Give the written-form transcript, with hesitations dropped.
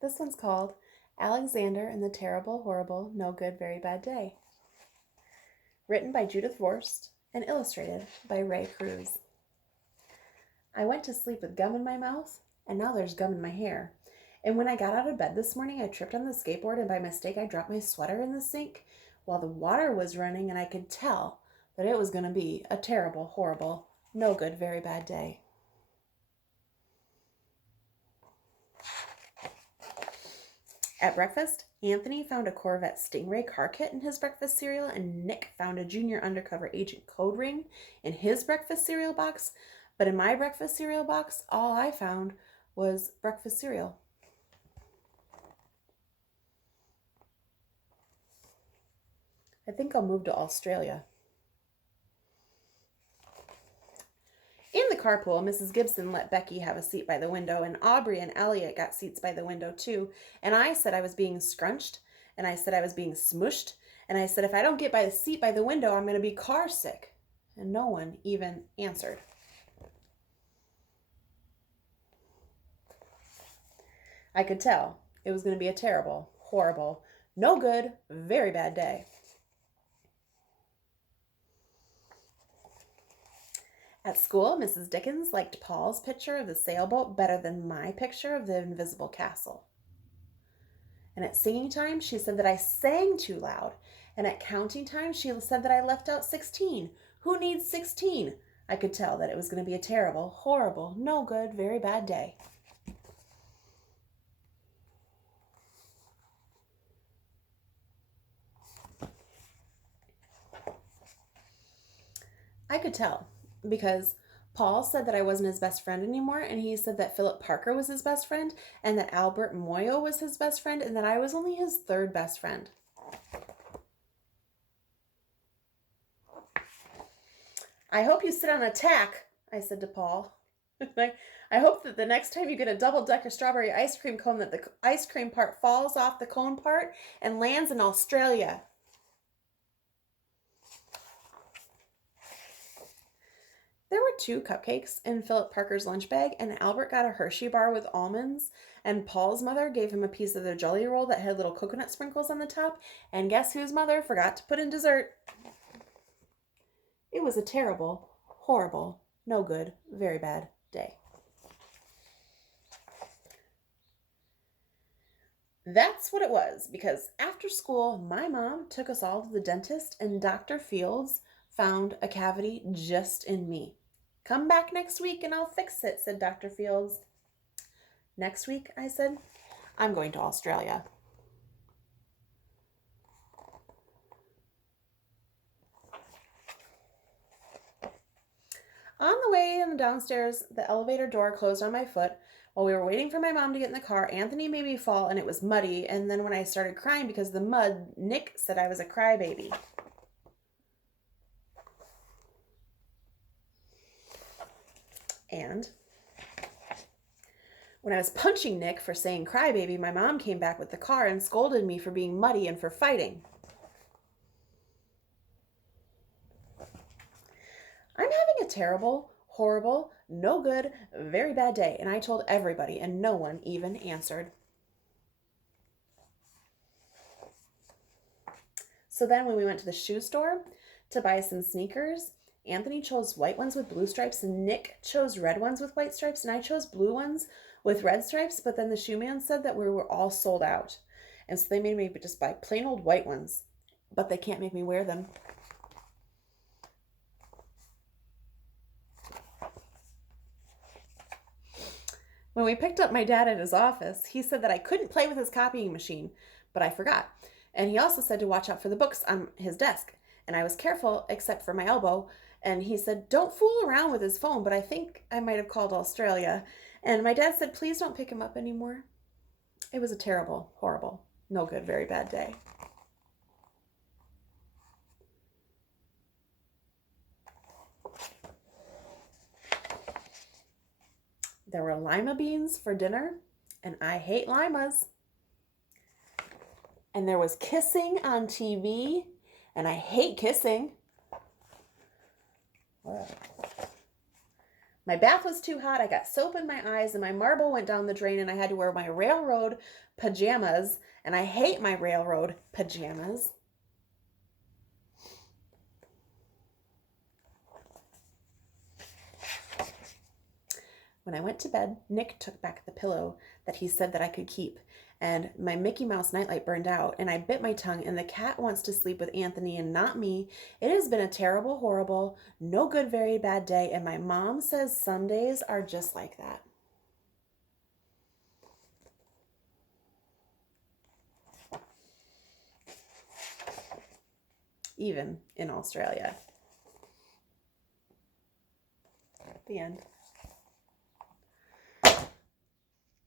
This one's called Alexander and the Terrible, Horrible, No Good, Very Bad Day. Written by Judith Vorst and illustrated by Ray Cruz. I went to sleep with gum in my mouth, and now there's gum in my hair. And when I got out of bed this morning, I tripped on the skateboard, and by mistake, I dropped my sweater in the sink while the water was running, and I could tell that it was going to be a terrible, horrible, no good, very bad day. At breakfast, Anthony found a Corvette Stingray car kit in his breakfast cereal, and Nick found a junior undercover agent code ring in his breakfast cereal box. But in my breakfast cereal box, all I found was breakfast cereal. I think I'll move to Australia. In the carpool, Mrs. Gibson let Becky have a seat by the window, and Aubrey and Elliot got seats by the window too. And I said I was being scrunched, and I said I was being smushed, and I said if I don't get by the seat by the window, I'm going to be car sick. And no one even answered. I could tell it was going to be a terrible, horrible, no good, very bad day. At school, Mrs. Dickens liked Paul's picture of the sailboat better than my picture of the invisible castle. And at singing time, she said that I sang too loud. And at counting time, she said that I left out 16. Who needs 16? I could tell that it was going to be a terrible, horrible, no good, very bad day. I could tell because Paul said that I wasn't his best friend anymore, and he said that Philip Parker was his best friend, and that Albert Moyo was his best friend, and that I was only his third best friend. I hope you sit on a tack, I said to Paul. I hope that the next time you get a double-decker strawberry ice cream cone that the ice cream part falls off the cone part and lands in Australia. There were 2 cupcakes in Philip Parker's lunch bag, and Albert got a Hershey bar with almonds, and Paul's mother gave him a piece of the Jelly Roll that had little coconut sprinkles on the top, and guess whose mother forgot to put in dessert? It was a terrible, horrible, no good, very bad day. That's what it was, because after school, my mom took us all to the dentist, and Dr. Fields found a cavity just in me. Come back next week and I'll fix it, said Dr. Fields. Next week, I said, I'm going to Australia. On the way downstairs, the elevator door closed on my foot. While we were waiting for my mom to get in the car, Anthony made me fall and it was muddy. And then when I started crying because of the mud, Nick said I was a crybaby. And when I was punching Nick for saying crybaby, my mom came back with the car and scolded me for being muddy and for fighting. I'm having a terrible, horrible, no good, very bad day, and I told everybody, and no one even answered. So then when we went to the shoe store to buy some sneakers, Anthony chose white ones with blue stripes, and Nick chose red ones with white stripes, and I chose blue ones with red stripes, but then the shoe man said that we were all sold out. And so they made me just buy plain old white ones, but they can't make me wear them. When we picked up my dad at his office, he said that I couldn't play with his copying machine, but I forgot. And he also said to watch out for the books on his desk. And I was careful, except for my elbow. And he said, don't fool around with his phone, but I think I might have called Australia. And my dad said, please don't pick him up anymore. It was a terrible, horrible, no good, very bad day. There were lima beans for dinner, and I hate limas. And there was kissing on TV, and I hate kissing. My bath was too hot. I got soap in my eyes and my marble went down the drain and I had to wear my railroad pajamas. And I hate my railroad pajamas. When I went to bed, Nick took back the pillow that he said that I could keep, and my Mickey Mouse nightlight burned out, and I bit my tongue, and the cat wants to sleep with Anthony and not me. It has been a terrible, horrible, no good, very bad day, and my mom says some days are just like that. Even in Australia. The end.